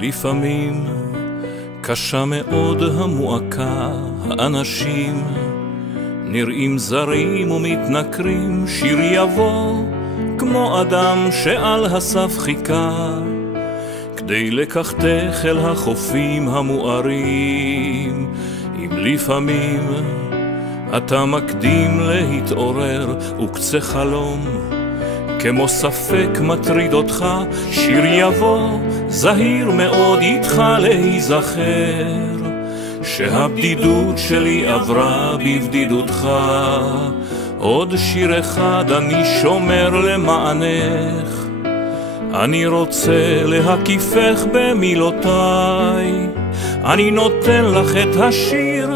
לפעמים קשה מאוד המועקה, האנשים נראים זרים ומתנכרים, שיר יבוא כמו אדם שעל הסף חיכה, כדי לקחתך אל החופים המוארים. אם לפעמים אתה מקדים להתעורר וקצה חלום כמו ספק מטריד אותך, שיר יבוא זהיר מאוד איתך להיזכר שהבדידות שלי עברה בבדידותך. עוד שיר אחד אני שומר למענך, אני רוצה להקיפך במילותיי, אני נותן לך את השיר,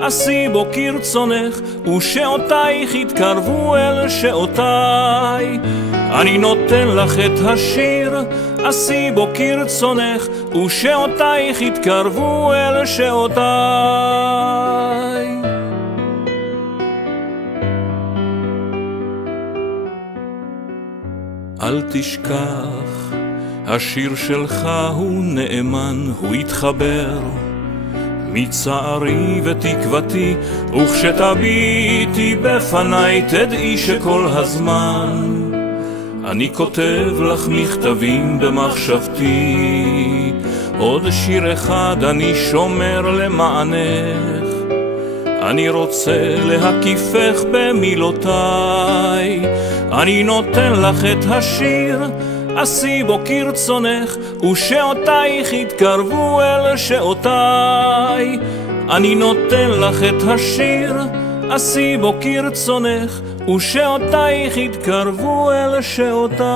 עשי בו כרצונך, ושעותייך יתקרבו אל שעותיי. אני נותן לך את השיר, עשי בו כרצונך, ושעותייך יתקרבו אל שעותיי. אל תשכח, השיר שלך הוא נאמן, הוא יתחבר מצערי ותקוותי, וכשתביטי בפניי תדעי שכל הזמן אני כותב לך מכתבים במחשבתי. עוד שיר אחד אני שומר למענך, אני רוצה להקיפך במילותיי, אני נותן לך את השיר, עשי בו כרצונך, ושעותייך יתקרבו אל שעותיי. אני נותן לך את השיר, עשי בו כרצונך, ושעותייך יתקרבו אל שעותיי.